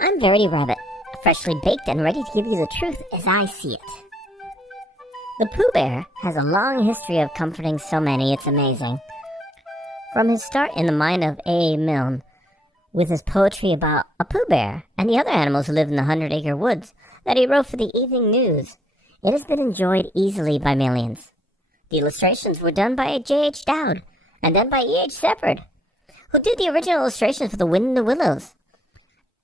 I'm Verity Rabbit, freshly baked and ready to give you the truth as I see it. The Pooh Bear has a long history of comforting so many, it's amazing. From his start in the mind of A. Milne, with his poetry about a Pooh Bear and the other animals who live in the 100-acre woods that he wrote for the Evening News, it has been enjoyed easily by millions. The illustrations were done by J.H. Dowd and then by E.H. Shepard, who did the original illustrations for The Wind in the Willows,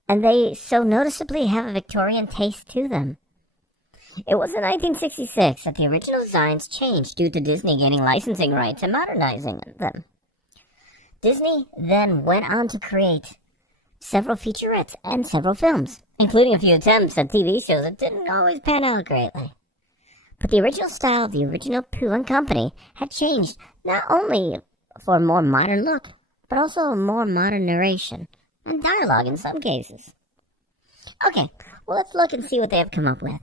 and they so noticeably have a Victorian taste to them. It was in 1966 that the original designs changed due to Disney gaining licensing rights and modernizing them. Disney then went on to create several featurettes and several films, including a few attempts at TV shows that didn't always pan out greatly. But the original style of the original Pooh and Company had changed not only for a more modern look, but also a more modern narration and dialogue in some cases. Okay, well, let's look and see what they have come up with.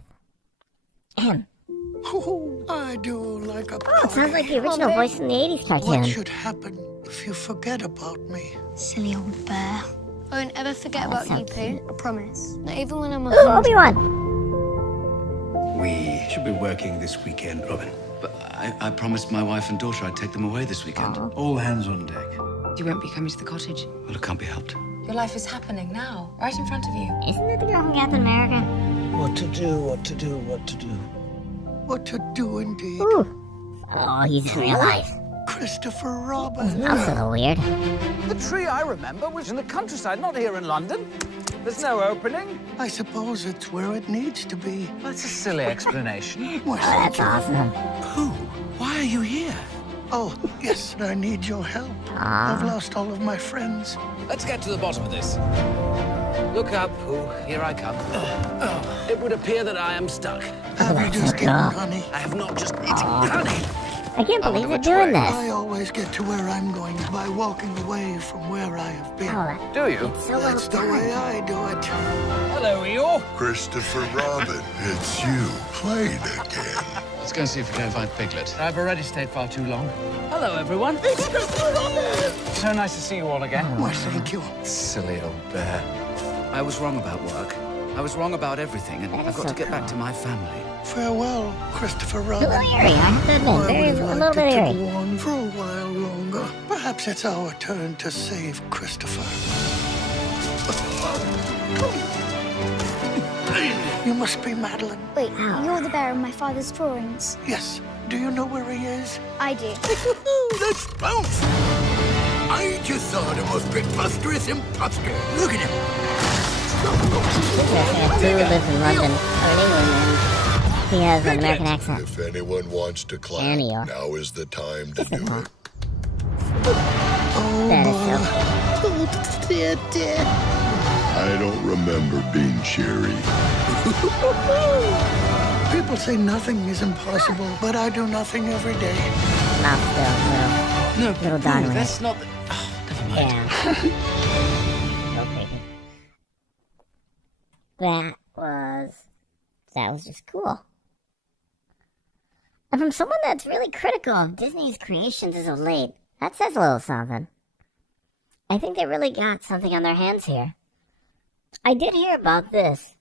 Oh, I do like a party. It sounds like the original voice in the 80s cartoon. What should happen if you forget about me? Silly old bear. I won't ever forget about you, Pooh. I promise. Not even when I'm Ooh, 100. Obi-Wan! We should be working this weekend, Robin. But I promised my wife and daughter I'd take them away this weekend. Aww. All hands on deck. You won't be coming to the cottage. Well, it can't be helped. Your life is happening now, right in front of you. Isn't that the girl from Captain America? What to do, what to do, what to do. What to do, indeed. Ooh. Oh, he's in real life. Christopher Robin. That's a little weird. The tree I remember was in the countryside, not here in London. There's no opening. I suppose it's where it needs to be. That's a silly explanation. Why, Oh, that's awesome. Pooh, why are you here? Oh, yes, I need your help. I've lost all of my friends. Let's get to the bottom of this. Look up, Pooh. Here I come. It would appear that I am stuck. Have you just given honey? I have not just eaten honey. I can't believe they're doing this. I always get to where I'm going by walking away from where I have been. Oh, that, Do you? it's so well That's the way done. I do it. Hello, Ewan. Christopher Robin, it's you, played again. Let's go and see if we can find Piglet. I've already stayed far too long. Hello, everyone. So nice to see you all again. Why, thank you. Silly old bear. I was wrong about work. I was wrong about everything, and That I've is got so to get back cool. to my family. Farewell, Christopher A Robin. little eerie, I have to admit. I Very, would a have little liked bit it to eerie. go on for a while longer. Perhaps it's our turn to save Christopher. You must be Madeline. Wait, you're the bear in my father's drawings. Yes. Do you know where he is? I do. Let's bounce! I just saw the most preposterous imposter. Look at him. Interesting, Pooh lives in London, or in England, and he has an American accent. If anyone wants to clap, And you are. now is the time to Just a do thought. it. That is so Oh, dear, dear. I don't remember being cheery. People say nothing is impossible, but I do nothing every day. mouth still, No, Little Don Pooh, with that's not the... Oh, never mind. yeah. Okay. That was just cool. And from someone that's really critical of Disney's creations as of late, that says a little something. I think they really got something on their hands here. I did hear about this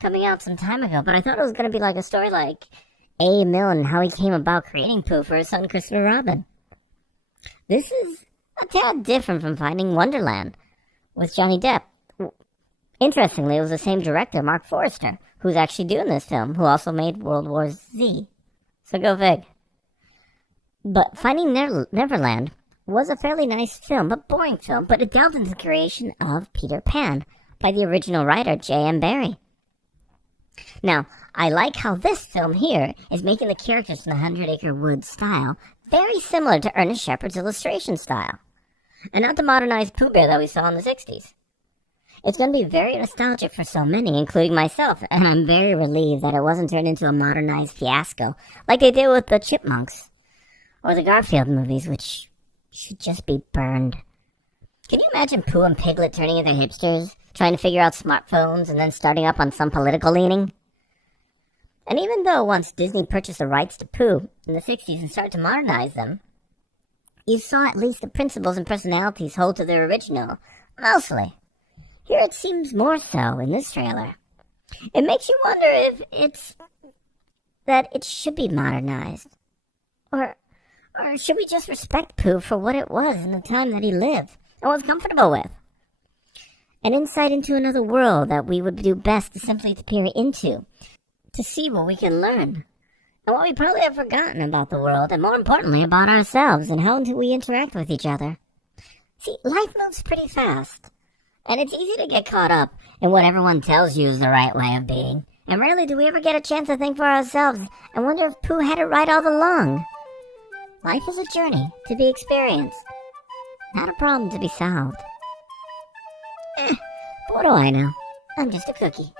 coming out some time ago, but I thought it was going to be like a story like A. Milne and how he came about creating Pooh for his son Christopher Robin. This is a tad different from Finding Wonderland with Johnny Depp. Interestingly, it was the same director, Marc Forster, who's actually doing this film, who also made World War Z. So go fig. But Finding Neverland was a fairly nice film, but boring film, but it delved into the creation of Peter Pan by the original writer, J.M. Barrie. Now, I like how this film here is making the characters from the 100-Acre Wood style very similar to Ernest Shepard's illustration style, and not the modernized Pooh Bear that we saw in the 60s. It's going to be very nostalgic for so many, including myself, and I'm very relieved that it wasn't turned into a modernized fiasco like they did with the Chipmunks or the Garfield movies, which should just be burned. Can you imagine Pooh and Piglet turning into hipsters, trying to figure out smartphones and then starting up on some political leaning? And even though once Disney purchased the rights to Pooh in the 60s and started to modernize them, you saw at least the principles and personalities hold to their original, mostly. Here it seems more so in this trailer. It makes you wonder if it should be modernized. Or should we just respect Pooh for what it was in the time that he lived and was comfortable with? An insight into another world that we would do best to simply peer into, to see what we can learn, and what we probably have forgotten about the world, and more importantly, about ourselves and how do we interact with each other. See, life moves pretty fast, and it's easy to get caught up in what everyone tells you is the right way of being, and rarely do we ever get a chance to think for ourselves and wonder if Pooh had it right all along. Life is a journey to be experienced, not a problem to be solved. But what do I know? I'm just a cookie.